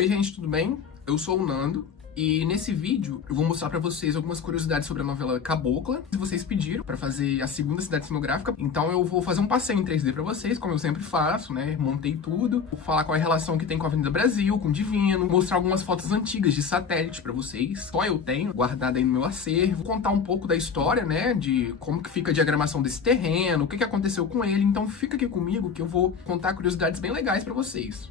Oi gente, tudo bem? Eu sou o Nando e nesse vídeo eu vou mostrar pra vocês algumas curiosidades sobre a novela Cabocla. Se vocês pediram pra fazer a segunda cidade cenográfica, então eu vou fazer um passeio em 3D pra vocês, como eu sempre faço, né? Montei tudo, vou falar qual é a relação que tem com a Avenida Brasil, com o Divino, mostrar algumas fotos antigas de satélite pra vocês, só eu tenho, guardada aí no meu acervo, vou contar um pouco da história, né? De como que fica a diagramação desse terreno, o que aconteceu com ele, então fica aqui comigo que eu vou contar curiosidades bem legais pra vocês.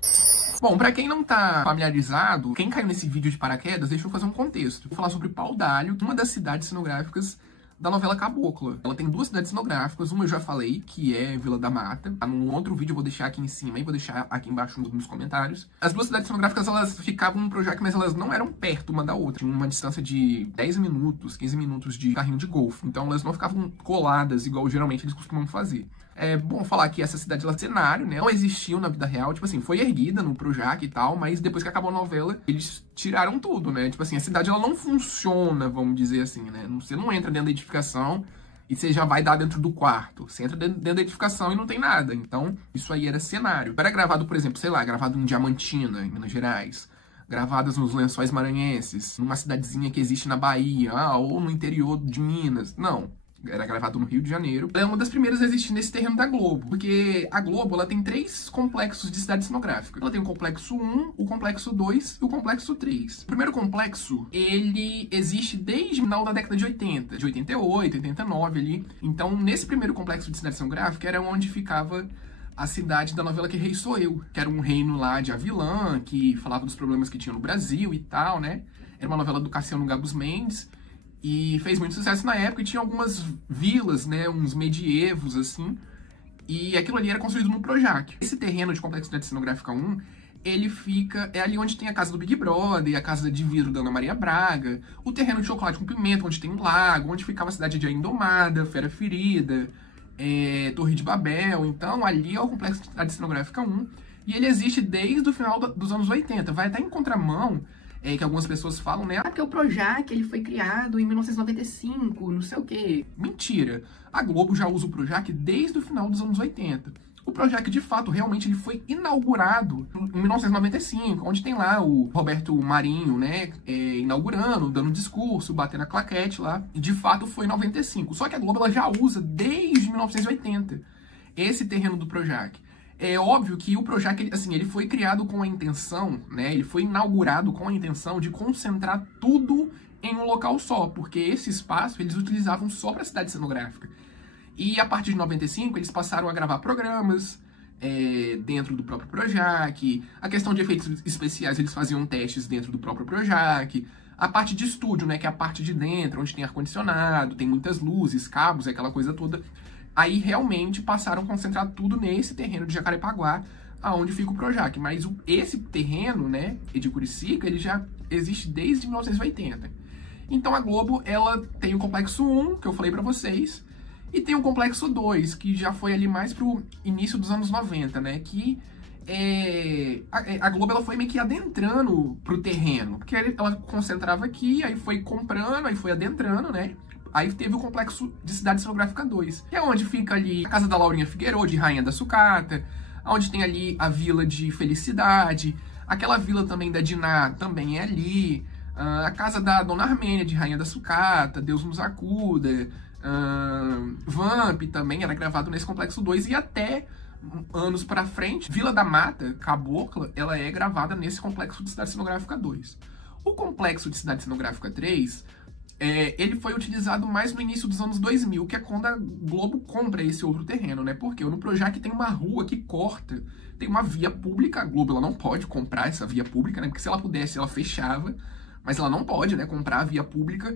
Bom, pra quem não tá familiarizado, quem caiu nesse vídeo de paraquedas, deixa eu fazer um contexto. Vou falar sobre Paudalho, uma das cidades cenográficas da novela Cabocla. Ela tem duas cidades cenográficas, uma eu já falei, que é Vila da Mata. Num outro vídeo eu vou deixar aqui em cima e vou deixar aqui embaixo nos comentários. As duas cidades cenográficas, elas ficavam no Projac, mas elas não eram perto uma da outra. Tinha uma distância de 10 minutos, 15 minutos de carrinho de golfe. Então elas não ficavam coladas, igual geralmente eles costumam fazer. É bom falar que essa cidade, ela é cenário, né? Não existiu na vida real, tipo assim, foi erguida no Projac e tal, mas depois que acabou a novela, eles tiraram tudo, né? Tipo assim, a cidade, ela não funciona, vamos dizer assim, né? Você não entra dentro da edificação e você já vai dar dentro do quarto. Você entra dentro da edificação e não tem nada. Então, isso aí era cenário. Era gravado, por exemplo, sei lá, gravado em Diamantina, em Minas Gerais. Gravadas nos Lençóis Maranhenses, numa cidadezinha que existe na Bahia, ou no interior de Minas. Não. Era gravado no Rio de Janeiro. Ela é uma das primeiras a existir nesse terreno da Globo, porque a Globo, ela tem três complexos de cidade cenográfica. Ela tem o complexo 1, o complexo 2 e o complexo 3. O primeiro complexo, ele existe desde o final da década de 80, de 88, 89 ali. Então, nesse primeiro complexo de cidade cenográfica era onde ficava a cidade da novela Que Rei Sou Eu, que era um reino lá de Avilã, que falava dos problemas que tinha no Brasil e tal, né? Era uma novela do Cassiano Gabus Mendes. E fez muito sucesso na época e tinha algumas vilas, né, uns medievos, assim. E aquilo ali era construído no Projac. Esse terreno de Complexo de Cidade Cenográfica 1, ele fica... É ali onde tem a casa do Big Brother, a casa de vidro da Ana Maria Braga, o terreno de chocolate com pimenta, onde tem um lago, onde ficava a cidade de A Indomada, Fera Ferida, Torre de Babel. Então, ali é o Complexo de Cidade Cenográfica 1. E ele existe desde o final dos anos 80. Vai até em contramão... que algumas pessoas falam, né? Porque o Projac, ele foi criado em 1995, não sei o quê. Mentira! A Globo já usa o Projac desde o final dos anos 80. O Projac, de fato, realmente ele foi inaugurado em 1995, onde tem lá o Roberto Marinho, né? Inaugurando, dando discurso, batendo a claquete lá. E, de fato, foi em 95. Só que a Globo ela já usa desde 1980 esse terreno do Projac. É óbvio que o Projac, ele foi criado com a intenção, né? Ele foi inaugurado com a intenção de concentrar tudo em um local só, porque esse espaço eles utilizavam só para cidade cenográfica. E a partir de 95 eles passaram a gravar programas dentro do próprio Projac. A questão de efeitos especiais eles faziam testes dentro do próprio Projac. A parte de estúdio, né? Que é a parte de dentro, onde tem ar-condicionado, tem muitas luzes, cabos, aquela coisa toda. Aí realmente passaram a concentrar tudo nesse terreno de Jacarepaguá, aonde fica o Projac. Mas esse terreno, né, de Curicica, ele já existe desde 1980. Então a Globo, ela tem o complexo 1, que eu falei pra vocês, e tem o complexo 2, que já foi ali mais pro início dos anos 90, né, que a Globo ela foi meio que adentrando pro terreno, porque ela concentrava aqui, aí foi comprando, aí foi adentrando, né. Aí teve o Complexo de Cidade Cenográfica 2, que é onde fica ali a casa da Laurinha Figueiredo, de Rainha da Sucata, onde tem ali a Vila de Felicidade, aquela vila também da Diná também é ali, a casa da Dona Armênia, de Rainha da Sucata, Deus nos acuda, Vamp também era gravado nesse Complexo 2, e até anos pra frente, Vila da Mata, Cabocla, ela é gravada nesse Complexo de Cidade Cenográfica 2. O Complexo de Cidade Cenográfica 3... ele foi utilizado mais no início dos anos 2000, que é quando a Globo compra esse outro terreno, né? Porque no Projac tem uma rua que corta, tem uma via pública, a Globo ela não pode comprar essa via pública, né? Porque se ela pudesse, ela fechava, mas ela não pode, né, comprar a via pública,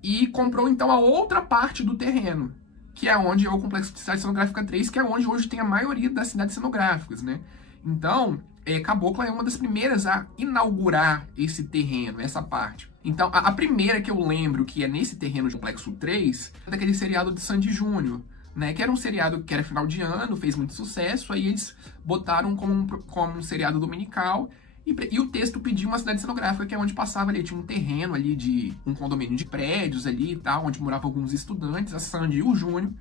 e comprou então a outra parte do terreno, que é onde é o Complexo de Cidade Cenográfica 3, que é onde hoje tem a maioria das cidades cenográficas, né? Então, Cabocla é uma das primeiras a inaugurar esse terreno, essa parte. Então, a primeira que eu lembro que é nesse terreno de Complexo 3 é daquele seriado de Sandy Júnior, né? Que era um seriado que era final de ano, fez muito sucesso, aí eles botaram como um seriado dominical e o texto pediu uma cidade cenográfica, que é onde passava ali, tinha um terreno ali de um condomínio de prédios ali e tal, onde moravam alguns estudantes, a Sandy e o Júnior.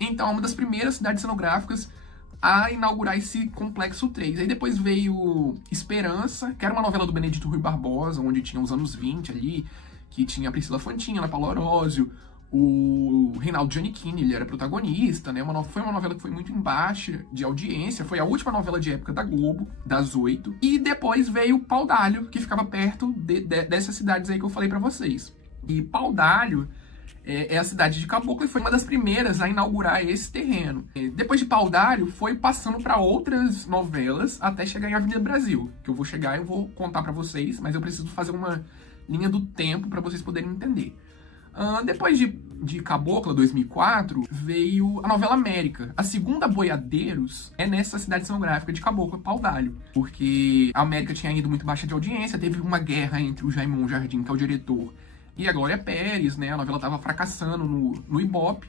Então, é uma das primeiras cidades cenográficas a inaugurar esse Complexo 3. Aí depois veio Esperança, que era uma novela do Benedito Rui Barbosa, onde tinha os anos 20 ali, que tinha a Priscila Fantin, Ana Paula Arósio, o Reinaldo Giannichini, ele era protagonista, né? Foi uma novela que foi muito em baixa de audiência, foi a última novela de época da Globo, das 8. E depois veio Pau d'Alho, que ficava perto dessas cidades aí que eu falei pra vocês. E Pau d'Alho é a cidade de Caboclo e foi uma das primeiras a inaugurar esse terreno. Depois de Pau d'Alho, foi passando para outras novelas até chegar em Avenida Brasil, que eu vou chegar e eu vou contar para vocês, mas eu preciso fazer uma linha do tempo para vocês poderem entender. Depois de Cabocla, 2004, veio a novela América. A segunda Boiadeiros é nessa cidade cenográfica de Cabocla, Pau d'Alho, porque a América tinha ido muito baixa de audiência, teve uma guerra entre o Jaimon Jardim, que é o diretor, e a Glória Pérez, né? A novela estava fracassando no Ibope.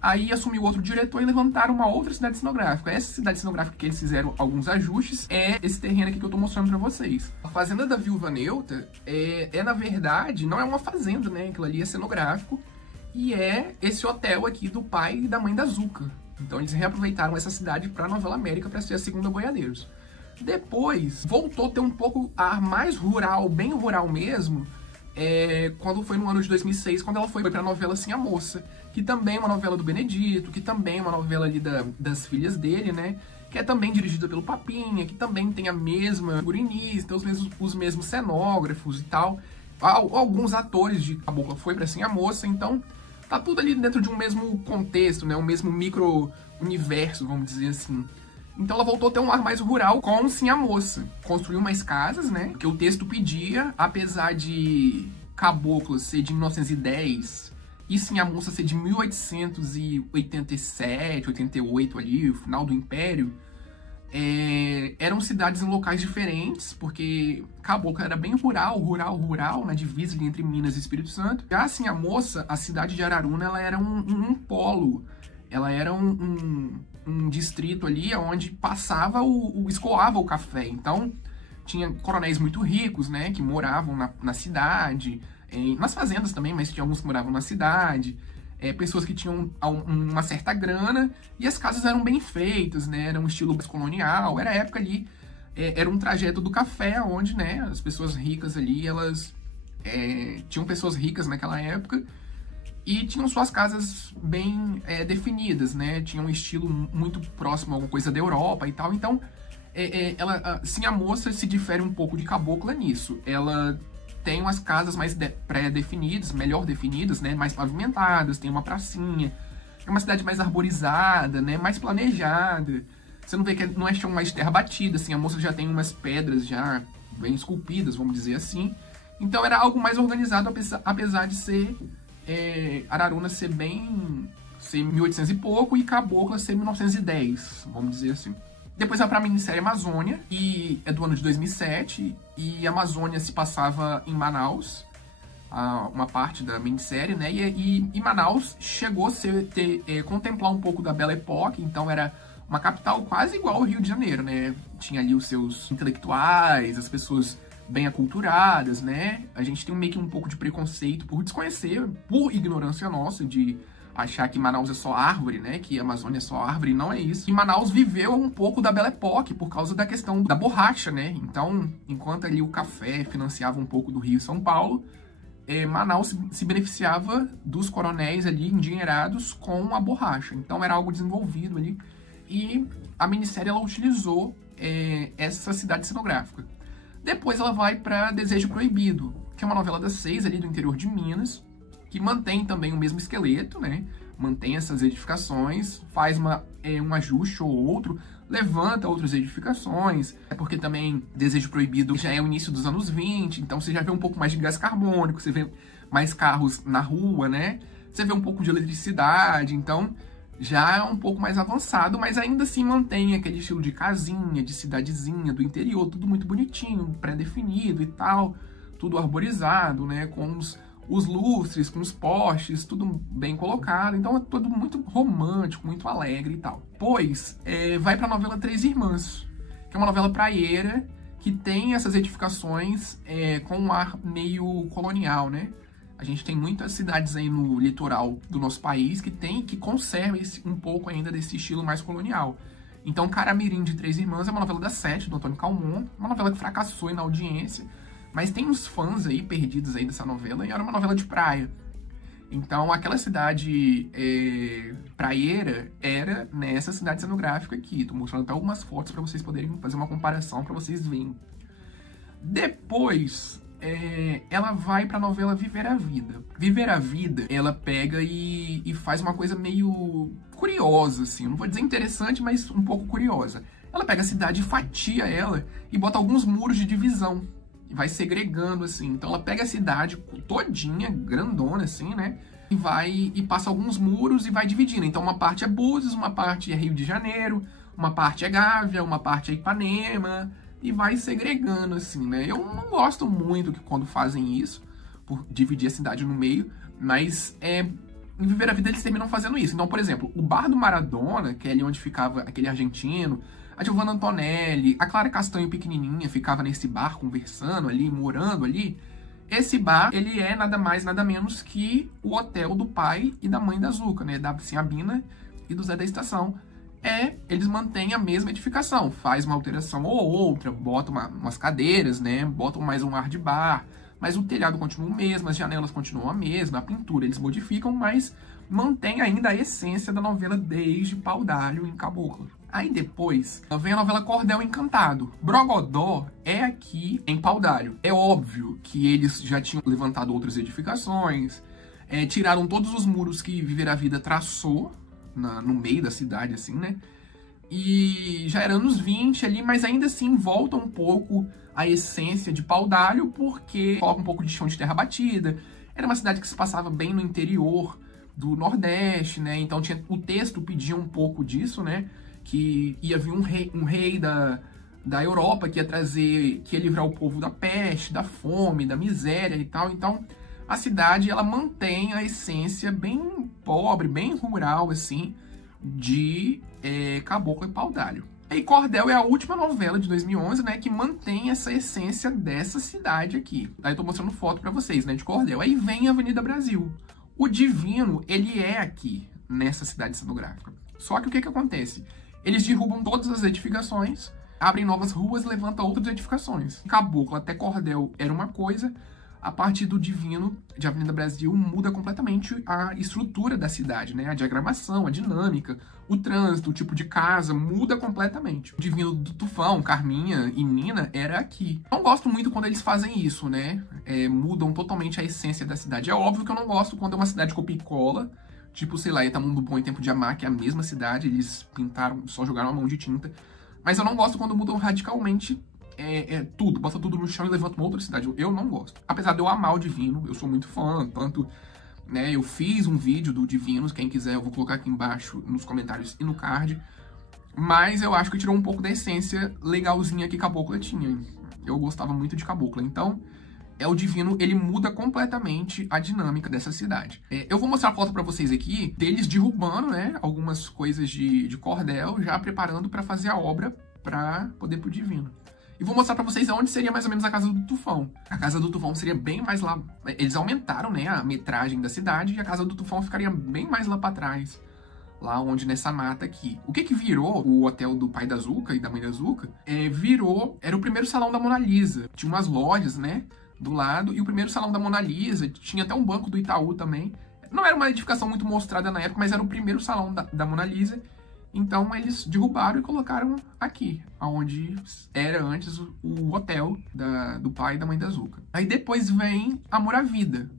Aí assumiu outro diretor e levantaram uma outra cidade cenográfica. Essa cidade cenográfica que eles fizeram alguns ajustes é esse terreno aqui que eu tô mostrando pra vocês. A Fazenda da Viúva Neuta na verdade, não é uma fazenda, né? Aquilo ali é cenográfico. E é esse hotel aqui do pai e da mãe da Zucca. Então eles reaproveitaram essa cidade pra novela América pra ser a segunda Boiadeiros. Depois, voltou a ter um pouco ar mais rural, bem rural mesmo, quando foi no ano de 2006, quando ela foi pra novela Sim a Moça, que também é uma novela do Benedito, que também é uma novela ali das filhas dele, né? Que é também dirigida pelo Papinha, que também tem a mesma figurinista, os mesmos cenógrafos e tal. Alguns atores de Cabocla foi pra Sim a Moça, então tá tudo ali dentro de um mesmo contexto, né? Um mesmo micro-universo, vamos dizer assim. Então ela voltou a ter um ar mais rural com Sim a Moça. Construiu mais casas, né? Que o texto pedia, apesar de Caboclo ser de 1910 e Sim a Moça ser de 1887, 88 ali, o final do Império, eram cidades em locais diferentes, porque Caboclo era bem rural, na divisa ali entre Minas e Espírito Santo. Já Sim a Moça, a cidade de Araruna, ela era um polo. Ela era um distrito ali onde passava escoava o café. Então, tinha coronéis muito ricos, né, que moravam na cidade, nas fazendas também, mas tinha alguns que moravam na cidade, pessoas que tinham uma certa grana, e as casas eram bem feitas, né, era um estilo colonial, era a época ali, era um trajeto do café, onde, né, as pessoas ricas ali, elas tinham pessoas ricas naquela época, e tinham suas casas bem definidas, né? Tinha um estilo muito próximo a alguma coisa da Europa e tal. Então, Sim a Moça se difere um pouco de Cabocla nisso. Ela tem umas casas mais pré-definidas, melhor definidas, né? Mais pavimentadas, tem uma pracinha. É uma cidade mais arborizada, né? Mais planejada. Você não vê que não é chão mais terra batida, assim. A Moça já tem umas pedras já bem esculpidas, vamos dizer assim. Então, era algo mais organizado, apesar de ser... Araruna ser 1800 e pouco e Cabocla ser 1910, vamos dizer assim. Depois vai pra minissérie Amazônia, e é do ano de 2007, e a Amazônia se passava em Manaus, uma parte da minissérie, né? E Manaus chegou a contemplar um pouco da Belle Époque, então era uma capital quase igual ao Rio de Janeiro, né? Tinha ali os seus intelectuais, as pessoas bem aculturadas, né? A gente tem meio que um pouco de preconceito por desconhecer, por ignorância nossa, de achar que Manaus é só árvore, né? Que a Amazônia é só árvore, não é isso. E Manaus viveu um pouco da Belle Époque por causa da questão da borracha, né? Então, enquanto ali o café financiava um pouco do Rio e São Paulo, Manaus se beneficiava dos coronéis ali endinheirados com a borracha. Então, era algo desenvolvido ali. E a minissérie, ela utilizou essa cidade cenográfica. Depois ela vai para Desejo Proibido, que é uma novela das 6 ali do interior de Minas, que mantém também o mesmo esqueleto, né? Mantém essas edificações, faz um ajuste ou outro, levanta outras edificações, porque também Desejo Proibido já é o início dos anos 20, então você já vê um pouco mais de gás carbônico, você vê mais carros na rua, né? Você vê um pouco de eletricidade, então já é um pouco mais avançado, mas ainda assim mantém aquele estilo de casinha, de cidadezinha, do interior, tudo muito bonitinho, pré-definido e tal, tudo arborizado, né, com os lustres, com os postes, tudo bem colocado, então é tudo muito romântico, muito alegre e tal. Pois, vai pra novela Três Irmãs, que é uma novela praieira, que tem essas edificações com um ar meio colonial, né? A gente tem muitas cidades aí no litoral do nosso país que conservam um pouco ainda desse estilo mais colonial. Então, Caramirim de Três Irmãs é uma novela da Sete, do Antônio Calmon, uma novela que fracassou na audiência, mas tem uns fãs aí perdidos aí dessa novela, e era uma novela de praia. Então, aquela cidade praieira era nessa cidade cenográfica aqui. Tô mostrando até algumas fotos para vocês poderem fazer uma comparação, para vocês verem. Depois, ela vai pra novela Viver a Vida. Viver a Vida, ela pega e faz uma coisa meio curiosa, assim. Não vou dizer interessante, mas um pouco curiosa. Ela pega a cidade, fatia ela e bota alguns muros de divisão. E vai segregando, assim. Então ela pega a cidade todinha, grandona, assim, né? E passa alguns muros e vai dividindo. Então uma parte é Búzios, uma parte é Rio de Janeiro, uma parte é Gávea, uma parte é Ipanema, e vai segregando, assim, né? Eu não gosto muito que quando fazem isso, por dividir a cidade no meio, mas em Viver a Vida eles terminam fazendo isso. Então, por exemplo, o bar do Maradona, que é ali onde ficava aquele argentino, a Giovanna Antonelli, a Clara Castanho pequenininha ficava nesse bar conversando ali, morando ali. Esse bar, ele é nada mais, nada menos que o hotel do pai e da mãe da Zucca, né? Da Sinhabina e do Zé da Estação. Eles mantêm a mesma edificação, faz uma alteração ou outra, botam umas cadeiras, né? Botam mais um ar de bar, mas o telhado continua o mesmo, as janelas continuam a mesma, a pintura eles modificam, mas mantém ainda a essência da novela desde Pau d'Alho em Caboclo. Aí depois vem a novela Cordel Encantado. Brogodó é aqui em Pau d'Alho. É óbvio que eles já tinham levantado outras edificações, tiraram todos os muros que Viver a Vida traçou no meio da cidade, assim, né? E já era anos 20 ali, mas ainda assim volta um pouco a essência de Pau d'Alho, porque coloca um pouco de chão de terra batida. Era uma cidade que se passava bem no interior do Nordeste, né? Então o texto pedia um pouco disso, né? Que ia vir um rei da Europa que ia livrar o povo da peste, da fome, da miséria e tal. Então a cidade, ela mantém a essência bem pobre, bem rural, assim, de Caboclo e Pau d'Alho. E Cordel é a última novela de 2011, né, que mantém essa essência dessa cidade aqui. Aí eu tô mostrando foto pra vocês, né, de Cordel. Aí vem a Avenida Brasil. O Divino, ele é aqui, nessa cidade cenográfica. Só que o que que acontece? Eles derrubam todas as edificações, abrem novas ruas e levantam outras edificações. Caboclo até Cordel era uma coisa. A partir do Divino, de Avenida Brasil, muda completamente a estrutura da cidade, né? A diagramação, a dinâmica, o trânsito, o tipo de casa, muda completamente. O Divino do Tufão, Carminha e Nina era aqui. Não gosto muito quando eles fazem isso, né? Mudam totalmente a essência da cidade. É óbvio que eu não gosto quando é uma cidade copia e cola, tipo, sei lá, Itamundo Bom e Tempo de Amar, que é a mesma cidade, eles pintaram, só jogaram a mão de tinta. Mas eu não gosto quando mudam radicalmente tudo, bota tudo no chão e levanta uma outra cidade. Eu não gosto. Apesar de eu amar o Divino, eu sou muito fã, tanto, né, eu fiz um vídeo do Divino, quem quiser eu vou colocar aqui embaixo nos comentários e no card, mas eu acho que tirou um pouco da essência legalzinha que Caboclo tinha. Eu gostava muito de Caboclo, então o Divino, ele muda completamente a dinâmica dessa cidade. Eu vou mostrar a foto pra vocês aqui, deles derrubando, né, algumas coisas de Cordel, já preparando pra fazer a obra pra poder ir pro Divino. E vou mostrar pra vocês onde seria mais ou menos a Casa do Tufão. A Casa do Tufão seria bem mais lá... Eles aumentaram, né, a metragem da cidade e a Casa do Tufão ficaria bem mais lá pra trás. Lá onde, nessa mata aqui. O que virou o hotel do pai da Zucca e da mãe da Zucca? Era o primeiro salão da Mona Lisa. Tinha umas lojas, né, do lado. E o primeiro salão da Mona Lisa, tinha até um banco do Itaú também. Não era uma edificação muito mostrada na época, mas era o primeiro salão da Mona Lisa. Então eles derrubaram e colocaram aqui, onde era antes o hotel do pai e da mãe da Zucca. Aí depois vem Amor à Vida.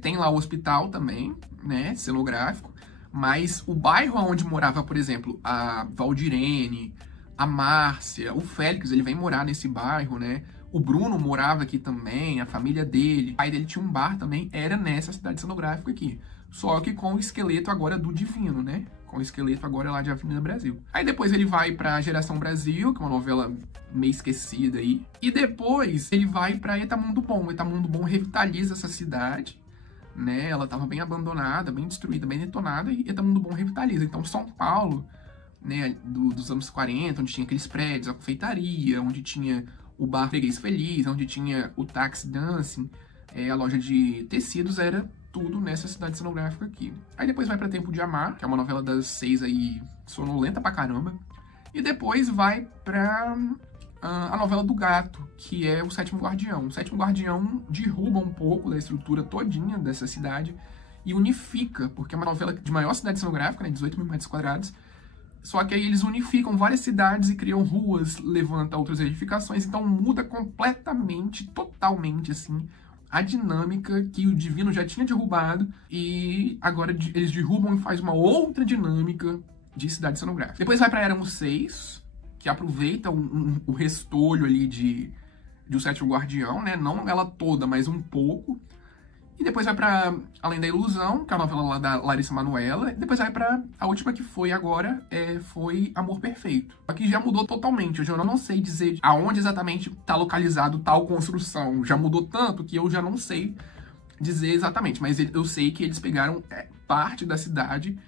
Tem lá o hospital também, né, cenográfico, mas o bairro onde morava, por exemplo, a Valdirene, a Márcia, o Félix, ele vem morar nesse bairro, né? O Bruno morava aqui também, a família dele, o pai dele tinha um bar também, era nessa cidade cenográfica aqui. Só que com o esqueleto agora do Divino, né? Com o esqueleto agora lá de Avenida Brasil. Aí depois ele vai pra Geração Brasil, que é uma novela meio esquecida aí. E depois ele vai pra Itamundo Bom. Itamundo Bom revitaliza essa cidade, né? Ela tava bem abandonada, bem destruída, bem detonada. E Itamundo Bom revitaliza. Então São Paulo, né, dos anos 40, onde tinha aqueles prédios, a confeitaria, onde tinha o bar Freguês Feliz, onde tinha o Taxi Dancing, a loja de tecidos, era tudo nessa cidade cenográfica aqui. Aí depois vai pra Tempo de Amar, que é uma novela das 6 aí, sonolenta pra caramba. E depois vai pra a novela do gato, que é o Sétimo Guardião. O Sétimo Guardião derruba um pouco da estrutura todinha dessa cidade e unifica, porque é uma novela de maior cidade cenográfica, né, 18 mil metros quadrados. Só que aí eles unificam várias cidades e criam ruas, levanta outras edificações, então muda completamente, totalmente, assim, a dinâmica que o Divino já tinha derrubado, e agora eles derrubam e faz uma outra dinâmica de cidade cenográfica. Depois vai para Éramos 6, que aproveita o restolho ali de O Sétimo Guardião, né? Não ela toda, mas um pouco. E depois vai para Além da Ilusão, que é a novela lá da Larissa Manoela. E depois vai para a última que foi agora, foi Amor Perfeito. Aqui já mudou totalmente. Eu já não sei dizer aonde exatamente está localizado tal construção. Já mudou tanto que eu já não sei dizer exatamente. Mas eu sei que eles pegaram parte da cidade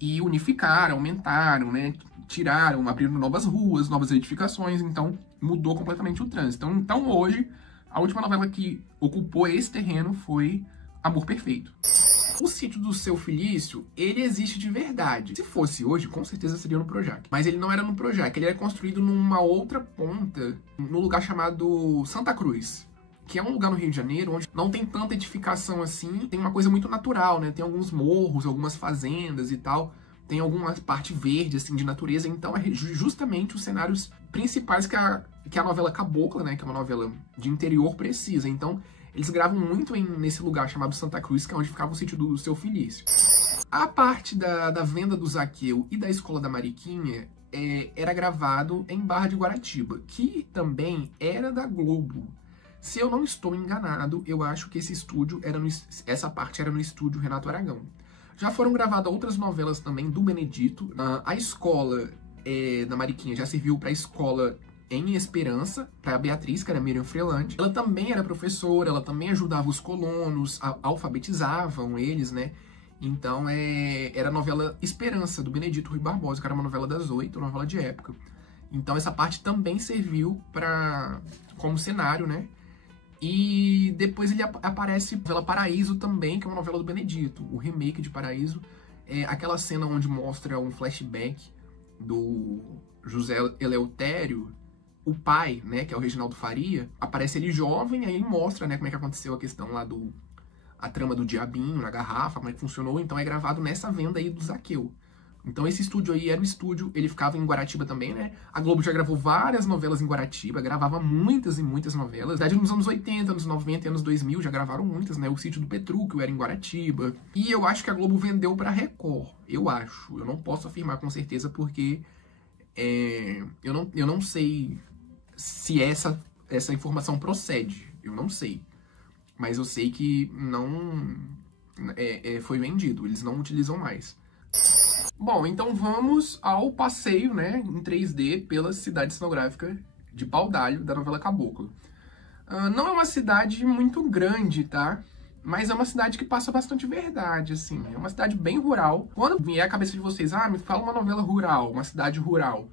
e unificaram, aumentaram, né? Tiraram, abriram novas ruas, novas edificações. Então mudou completamente o trânsito. Então hoje, a última novela que ocupou esse terreno foi Amor Perfeito. O sítio do Seu Felício, ele existe de verdade. Se fosse hoje, com certeza seria no Projac. Mas ele não era no Projac, ele era construído numa outra ponta, num lugar chamado Santa Cruz, que é um lugar no Rio de Janeiro onde não tem tanta edificação assim, tem uma coisa muito natural, né? Tem alguns morros, algumas fazendas e tal, tem alguma parte verde, assim, de natureza, então é justamente os cenários principais que a novela Cabocla, né, que é uma novela de interior, precisa. Então, eles gravam muito nesse lugar chamado Santa Cruz, que é onde ficava o sítio do Seu Felício. A parte da venda do Zaqueu e da Escola da Mariquinha era gravado em Barra de Guaratiba, que também era da Globo. Se eu não estou enganado, eu acho que essa parte era no estúdio Renato Aragão. Já foram gravadas outras novelas também do Benedito. A Escola da Mariquinha já serviu para a Escola em Esperança, para a Beatriz, que era Miriam Freeland. Ela também era professora, ela também ajudava os colonos, alfabetizavam eles, né? Então, era a novela Esperança, do Benedito Rui Barbosa, que era uma novela das 8, uma novela de época. Então, essa parte também serviu como cenário, né? E depois ele aparece pela Paraíso também, que é uma novela do Benedito. O remake de Paraíso é aquela cena onde mostra um flashback do José Eleutério, o pai, né, que é o Reginaldo Faria. Aparece ele jovem, aí mostra, né, como é que aconteceu a questão lá a trama do diabinho na garrafa, como é que funcionou. Então é gravado nessa venda aí do Zaqueu. Então esse estúdio aí era um estúdio, ele ficava em Guaratiba também, né? A Globo já gravou várias novelas em Guaratiba, gravava muitas e muitas novelas. Na verdade, nos anos 80, anos 90 e anos 2000 já gravaram muitas, né? O Sítio do Petrúquio era em Guaratiba. E eu acho que a Globo vendeu pra Record, eu acho. Eu não posso afirmar com certeza porque eu não sei se essa informação procede. Eu não sei. Mas eu sei que não foi vendido, eles não utilizam mais. Bom, então vamos ao passeio, né, em 3D pela cidade cenográfica de Paudalho, da novela Caboclo. Não é uma cidade muito grande, tá? Mas é uma cidade que passa bastante verdade, assim. É uma cidade bem rural. Quando vier a cabeça de vocês, me fala uma novela rural, uma cidade rural.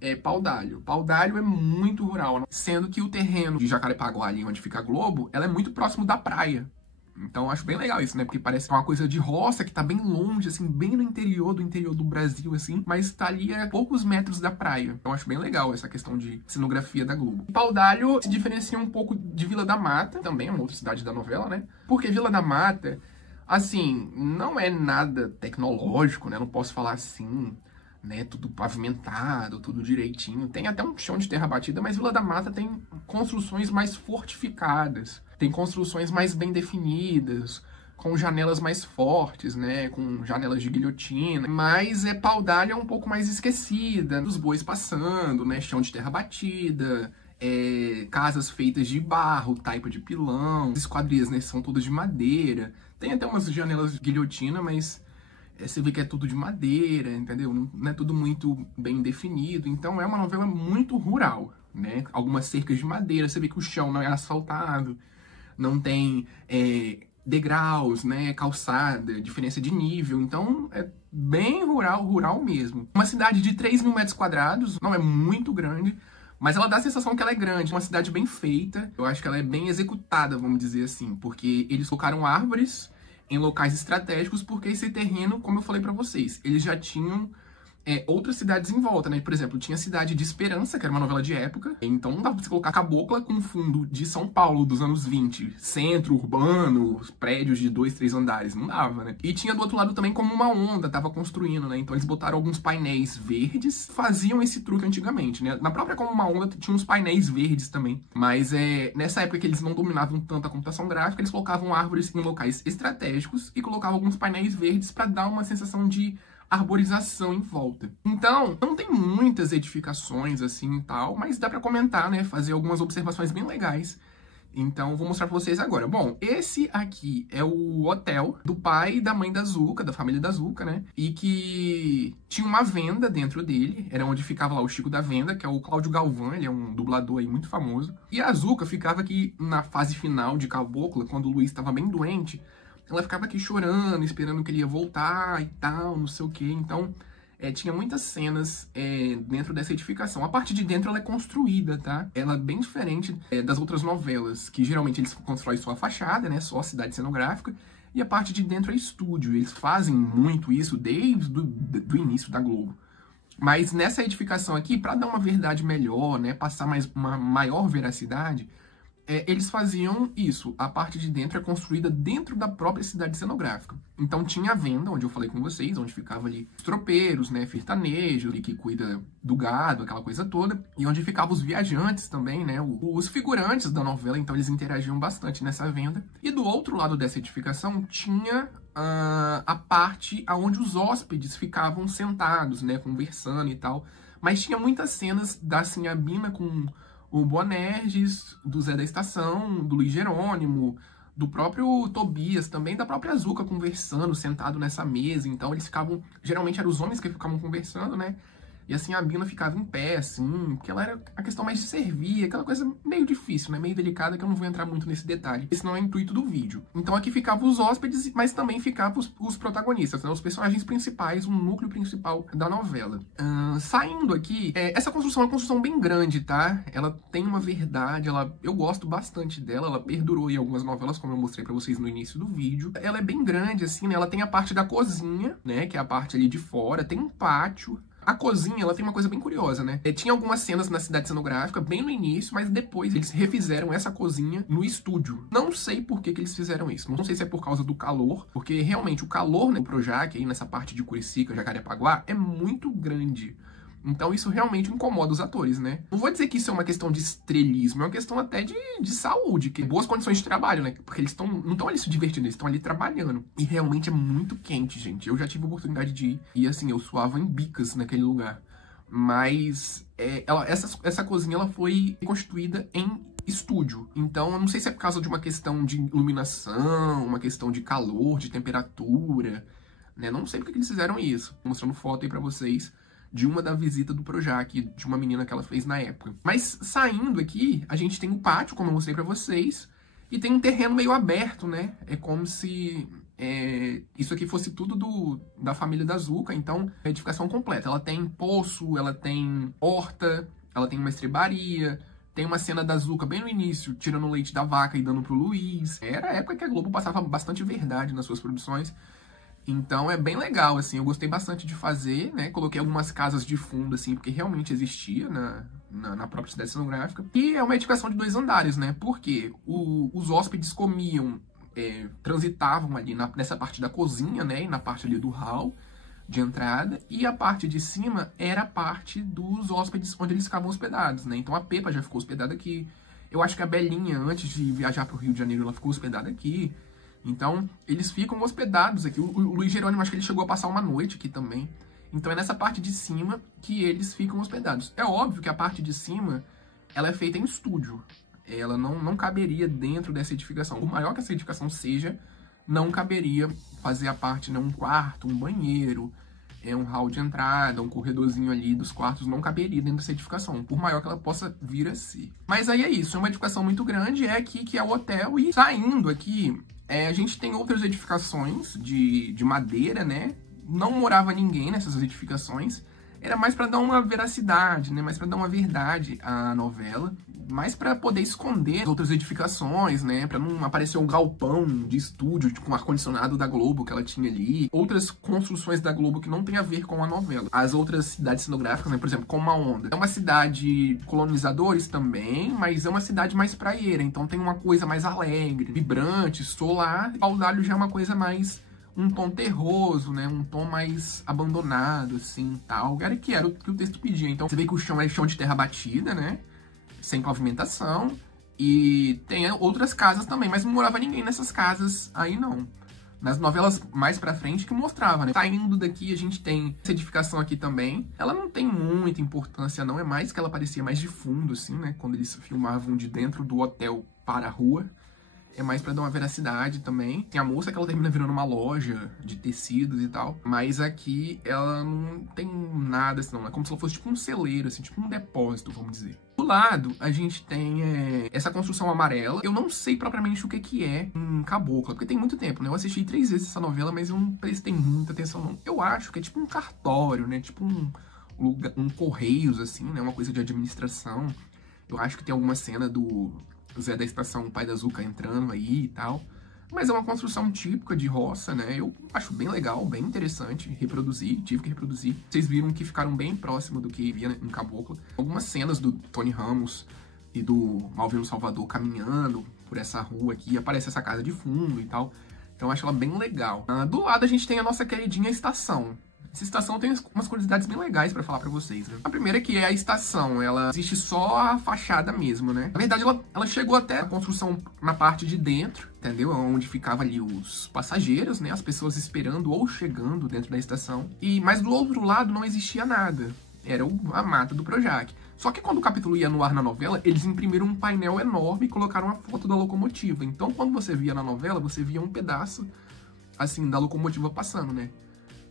É Paudalho. Paudalho é muito rural, né? Sendo que o terreno de Jacarepaguá, ali onde fica a Globo, ela é muito próximo da praia. Então eu acho bem legal isso, né? Porque parece uma coisa de roça que tá bem longe, assim, bem no interior do Brasil, assim, mas tá ali a poucos metros da praia. Então eu acho bem legal essa questão de cenografia da Globo. Paudalho se diferencia um pouco de Vila da Mata, também é uma outra cidade da novela, né? Porque Vila da Mata, assim, não é nada tecnológico, né? Não posso falar assim, né? Tudo pavimentado, tudo direitinho. Tem até um chão de terra batida, mas Vila da Mata tem construções mais fortificadas. Tem construções mais bem definidas, com janelas mais fortes, né? Com janelas de guilhotina. Mas Paudalho é um pouco mais esquecida. Os bois passando, né? Chão de terra batida, casas feitas de barro, taipa de pilão. As esquadrias, né? São todas de madeira. Tem até umas janelas de guilhotina, mas você vê que é tudo de madeira, entendeu? Não é tudo muito bem definido. Então é uma novela muito rural, né? Algumas cercas de madeira, você vê que o chão não é asfaltado. Não tem degraus, né, calçada, diferença de nível. Então, é bem rural mesmo. Uma cidade de 3 mil metros quadrados, não é muito grande, mas ela dá a sensação que ela é grande. Uma cidade bem feita, eu acho que ela é bem executada, vamos dizer assim, porque eles colocaram árvores em locais estratégicos, porque esse terreno, como eu falei pra vocês, eles já tinham outras cidades em volta, né? Por exemplo, tinha a cidade de Esperança, que era uma novela de época, então não dava pra você colocar Cabocla com fundo de São Paulo dos anos 20, centro urbano, prédios de 2, 3 andares, não dava, né? E tinha do outro lado também como uma onda, tava construindo, né? Então eles botaram alguns painéis verdes, faziam esse truque antigamente, né? Na própria Como Uma Onda tinha uns painéis verdes também, mas nessa época que eles não dominavam tanto a computação gráfica, eles colocavam árvores em locais estratégicos e colocavam alguns painéis verdes para dar uma sensação de arborização em volta. Então, não tem muitas edificações assim e tal, mas dá pra comentar, né? Fazer algumas observações bem legais. Então, vou mostrar pra vocês agora. Bom, esse aqui é o hotel do pai e da mãe da Zucca, da família da Zucca, né? E que tinha uma venda dentro dele. Era onde ficava lá o Chico da Venda, que é o Cláudio Galvão, ele é um dublador aí muito famoso. E a Zucca ficava aqui na fase final de Cabocla, quando o Luiz estava bem doente. Ela ficava aqui chorando, esperando que ele ia voltar e tal, não sei o que. Então, tinha muitas cenas dentro dessa edificação. A parte de dentro, ela é construída, tá? Ela é bem diferente das outras novelas, que geralmente eles constroem só a fachada, né? Só a cidade cenográfica. E a parte de dentro é estúdio. Eles fazem muito isso desde do início da Globo. Mas nessa edificação aqui, para dar uma verdade melhor, né? Passar uma maior veracidade, eles faziam isso. A parte de dentro é construída dentro da própria cidade cenográfica. Então tinha a venda, onde eu falei com vocês, onde ficava ali os tropeiros, né, firtanejo, ali que cuida do gado, aquela coisa toda. E onde ficavam os viajantes também, né, os figurantes da novela, então eles interagiam bastante nessa venda. E do outro lado dessa edificação tinha a parte onde os hóspedes ficavam sentados, né, conversando e tal. Mas tinha muitas cenas da Sinhabina com o Boanerges, do Zé da Estação, do Luiz Jerônimo, do próprio Tobias, também da própria Zucca conversando, sentado nessa mesa. Então eles ficavam, geralmente eram os homens que ficavam conversando, né? E assim a Bina ficava em pé, assim, porque ela era a questão mais de servir, aquela coisa meio difícil, né? Meio delicada, que eu não vou entrar muito nesse detalhe. Esse não é o intuito do vídeo. Então aqui ficavam os hóspedes, mas também ficavam os protagonistas, né? Os personagens principais, o núcleo principal da novela. Saindo aqui, essa construção é uma construção bem grande, tá? Ela tem uma verdade, eu gosto bastante dela, ela perdurou em algumas novelas, como eu mostrei pra vocês no início do vídeo. Ela é bem grande, assim, né? Ela tem a parte da cozinha, né? Que é a parte ali de fora, tem um pátio. A cozinha, ela tem uma coisa bem curiosa, né? Tinha algumas cenas na cidade cenográfica, bem no início, mas depois eles refizeram essa cozinha no estúdio. Não sei por que eles fizeram isso. Não sei se é por causa do calor, porque realmente o calor, né, do Projac, aí nessa parte de Curicica, Jacarepaguá, é muito grande. Então isso realmente incomoda os atores, né? Não vou dizer que isso é uma questão de estrelismo, é uma questão até de saúde, que boas condições de trabalho, né? Porque eles não estão ali se divertindo, eles estão ali trabalhando. E realmente é muito quente, gente. Eu já tive a oportunidade de ir e assim, eu suava em bicas naquele lugar. Mas essa cozinha ela foi construída em estúdio. Então eu não sei se é por causa de uma questão de iluminação, uma questão de calor, de temperatura, né? Não sei por que eles fizeram isso. Tô mostrando foto aí pra vocês de uma da visita do Projac, de uma menina que ela fez na época. Mas saindo aqui, a gente tem o pátio, como eu mostrei pra vocês, e tem um terreno meio aberto, né? É como se isso aqui fosse tudo da família da Zucca, então é edificação completa. Ela tem poço, ela tem horta, ela tem uma estrebaria, tem uma cena da Zucca bem no início, tirando o leite da vaca e dando pro Luiz. Era a época que a Globo passava bastante verdade nas suas produções. Então é bem legal, assim, eu gostei bastante de fazer, né? Coloquei algumas casas de fundo, assim, porque realmente existia na própria cidade cenográfica. E é uma edificação de 2 andares, né? Porque os hóspedes comiam, transitavam ali nessa parte da cozinha, né? E na parte ali do hall de entrada. E a parte de cima era a parte dos hóspedes onde eles ficavam hospedados, né? Então a Pepa já ficou hospedada aqui. Eu acho que a Belinha, antes de viajar para o Rio de Janeiro, ela ficou hospedada aqui. Então, eles ficam hospedados aqui. O Luiz Jerônimo, acho que ele chegou a passar uma noite aqui também. Então, é nessa parte de cima que eles ficam hospedados. É óbvio que a parte de cima, ela é feita em estúdio. Ela não caberia dentro dessa edificação. Por maior que essa edificação seja, não caberia fazer a parte, né, um quarto, um banheiro, um hall de entrada, um corredorzinho ali dos quartos, não caberia dentro dessa edificação, por maior que ela possa vir a ser. Mas aí é isso, é uma edificação muito grande, é aqui que é o hotel, e saindo aqui, a gente tem outras edificações de madeira, né? Não morava ninguém nessas edificações, era mais para dar uma veracidade, né? Mais para dar uma verdade à novela. mais para poder esconder as outras edificações, né? Para não aparecer um galpão de estúdio com um ar-condicionado da Globo que ela tinha ali. Outras construções da Globo que não tem a ver com a novela. As outras cidades cenográficas, né? Por exemplo, como a Onda. É uma cidade de colonizadores também, mas é uma cidade mais praieira. Então tem uma coisa mais alegre, vibrante, solar. Pau d'Alho já é uma coisa mais... um tom terroso, né? Um tom mais abandonado, assim, tal. Era o que o texto pedia. Então, você vê que o chão é chão de terra batida, né? Sem pavimentação. E tem outras casas também, mas não morava ninguém nessas casas aí, não. Nas novelas mais pra frente que mostrava, né? Saindo daqui, a gente tem essa edificação aqui também. Ela não tem muita importância, não. É mais que ela parecia mais de fundo, assim, né? Quando eles filmavam de dentro do hotel para a rua. É mais pra dar uma veracidade também. Tem a moça que ela termina virando uma loja de tecidos e tal. Mas aqui ela não tem nada assim, não. É como se ela fosse tipo um celeiro, assim, tipo um depósito, vamos dizer. Do lado, a gente tem essa construção amarela. Eu não sei propriamente o que é um Cabocla, porque tem muito tempo, né? Eu assisti 3 vezes essa novela, mas eu não prestei muita atenção, não. Eu acho que é tipo um cartório, né? Tipo um Correios, assim, né? Uma coisa de administração. Eu acho que tem alguma cena do Zé da Estação, o pai da Zuca, entrando aí e tal. Mas é uma construção típica de roça, né? Eu acho bem legal, bem interessante. Tive que reproduzir. Vocês viram que ficaram bem próximo do que via em Caboclo. Algumas cenas do Tony Ramos e do Malvino Salvador caminhando por essa rua aqui. Aparece essa casa de fundo e tal. Então eu acho ela bem legal. Do lado a gente tem a nossa queridinha estação. Essa estação tem umas curiosidades bem legais pra falar pra vocês, né? A primeira é que é a estação, ela existe só a fachada mesmo, né? Na verdade, ela chegou até a construção na parte de dentro, entendeu? Onde ficava ali os passageiros, né? As pessoas esperando ou chegando dentro da estação. Mas do outro lado não existia nada. Era a mata do Projac. Só que quando o capítulo ia no ar na novela, eles imprimiram um painel enorme e colocaram a foto da locomotiva. Então, quando você via na novela, você via um pedaço, assim, da locomotiva passando, né?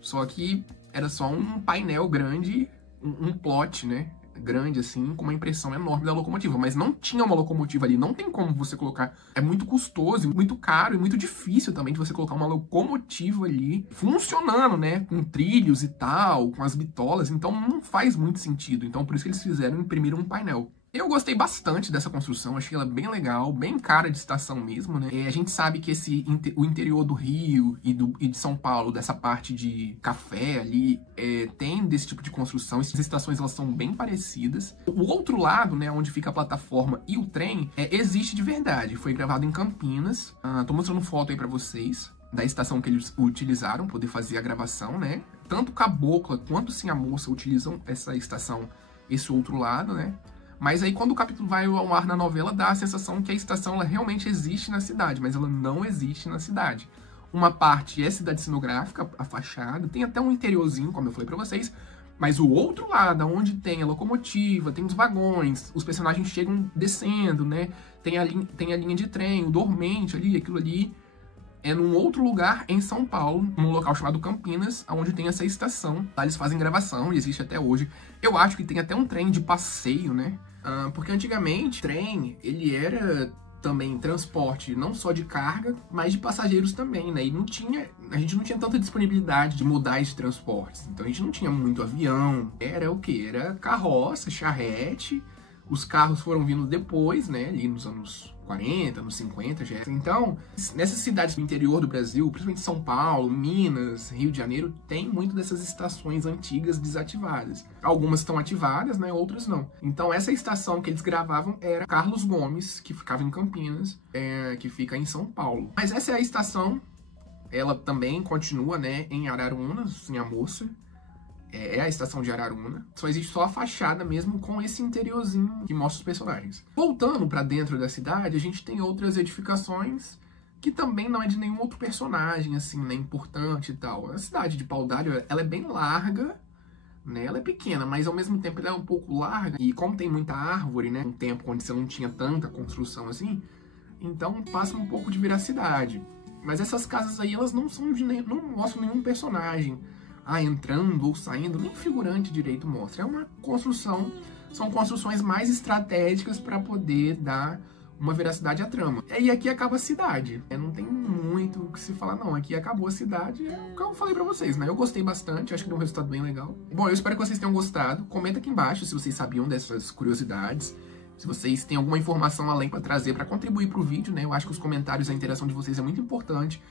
Só que era só um painel grande, um plot, né? Grande, assim, com uma impressão enorme da locomotiva. Mas não tinha uma locomotiva ali. Não tem como você colocar. É muito custoso, muito caro e muito difícil também de você colocar uma locomotiva ali funcionando, né? Com trilhos e tal, com as bitolas. Então não faz muito sentido. Então por isso que eles imprimiram um painel. Eu gostei bastante dessa construção, achei ela bem legal, bem cara de estação mesmo, né? A gente sabe que o interior do Rio e de São Paulo, dessa parte de café ali, tem desse tipo de construção. Essas estações, elas são bem parecidas. O outro lado, né, onde fica a plataforma e o trem, existe de verdade. Foi gravado em Campinas. Tô mostrando foto aí pra vocês da estação que eles utilizaram, poder fazer a gravação, né? Tanto Cabocla quanto Sim a Moça utilizam essa estação, esse outro lado, né? Mas aí quando o capítulo vai ao ar na novela, dá a sensação que a estação ela realmente existe na cidade, mas ela não existe na cidade. Uma parte é cidade cenográfica, a fachada, tem até um interiorzinho, como eu falei pra vocês, mas o outro lado, onde tem a locomotiva, tem os vagões, os personagens chegam descendo, né? Tem a linha de trem, o dormente ali, aquilo ali, é num outro lugar em São Paulo, num local chamado Campinas, onde tem essa estação. Lá eles fazem gravação, e existe até hoje. Eu acho que tem até um trem de passeio, né? Porque antigamente, trem, ele era também transporte não só de carga, mas de passageiros também, né? E a gente não tinha tanta disponibilidade de modais de transportes. Então a gente não tinha muito avião. Era o quê? Era carroça, charrete. Os carros foram vindo depois, né? Ali nos anos 40, anos 50 já. Então, nessas cidades do interior do Brasil, principalmente São Paulo, Minas, Rio de Janeiro, tem muito dessas estações antigas desativadas. Algumas estão ativadas, né? Outras não. Então, essa estação que eles gravavam era Carlos Gomes, que ficava em Campinas, que fica em São Paulo. Mas essa é a estação, ela também continua, né? Em Araruana, Sim a Moça. É a estação de Araruana. Só existe só a fachada mesmo com esse interiorzinho que mostra os personagens. Voltando pra dentro da cidade, a gente tem outras edificações que também não é de nenhum outro personagem, assim, né, importante e tal. A cidade de Pau d'Alho, ela é bem larga, né? Ela é pequena, mas ao mesmo tempo ela é um pouco larga. E como tem muita árvore, né? Um tempo onde você não tinha tanta construção assim, então passa um pouco de veracidade. Mas essas casas aí, elas não mostram nenhum personagem entrando ou saindo, nem figurante direito mostra. É uma construção, são construções mais estratégicas para poder dar uma veracidade à trama. E aqui acaba a cidade. Não tem muito o que se falar, não. Aqui acabou a cidade, é o que eu falei pra vocês, né? Eu gostei bastante, acho que deu um resultado bem legal. Bom, eu espero que vocês tenham gostado. Comenta aqui embaixo se vocês sabiam dessas curiosidades. Se vocês têm alguma informação além para trazer, para contribuir para o vídeo, né? Eu acho que os comentários, a interação de vocês é muito importante.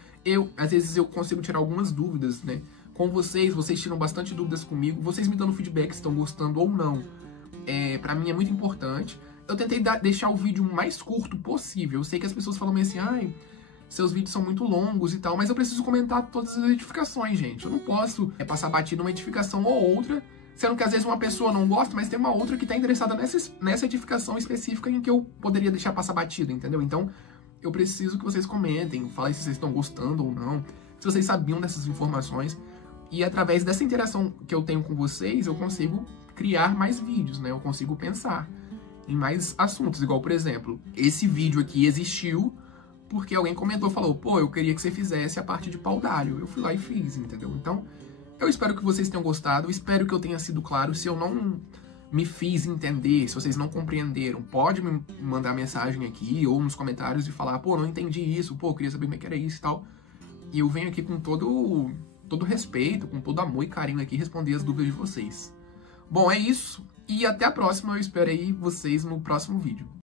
Às vezes eu consigo tirar algumas dúvidas, né? Com vocês tiram bastante dúvidas comigo. Vocês me dando feedback se estão gostando ou não. Para mim é muito importante. Eu tentei deixar o vídeo o mais curto possível. Eu sei que as pessoas falam meio assim, ai, seus vídeos são muito longos e tal, mas eu preciso comentar todas as edificações, gente. Eu não posso passar batido uma edificação ou outra, sendo que às vezes uma pessoa não gosta, mas tem uma outra que está interessada nessa edificação específica em que eu poderia deixar passar batido, entendeu? Então, eu preciso que vocês comentem, falem se vocês estão gostando ou não, se vocês sabiam dessas informações. E através dessa interação que eu tenho com vocês, eu consigo criar mais vídeos, né? Eu consigo pensar em mais assuntos. Igual, por exemplo, esse vídeo aqui existiu porque alguém comentou, falou, pô, eu queria que você fizesse a parte de pau d'alho. Eu fui lá e fiz, entendeu? Então, eu espero que vocês tenham gostado, eu espero que eu tenha sido claro. Se eu não me fiz entender, se vocês não compreenderam, pode me mandar mensagem aqui ou nos comentários e falar, pô, não entendi isso, pô, eu queria saber como é que era isso e tal. E eu venho aqui com todo respeito, com todo amor e carinho aqui responder as dúvidas de vocês. Bom, é isso. E até a próxima. Eu espero aí vocês no próximo vídeo.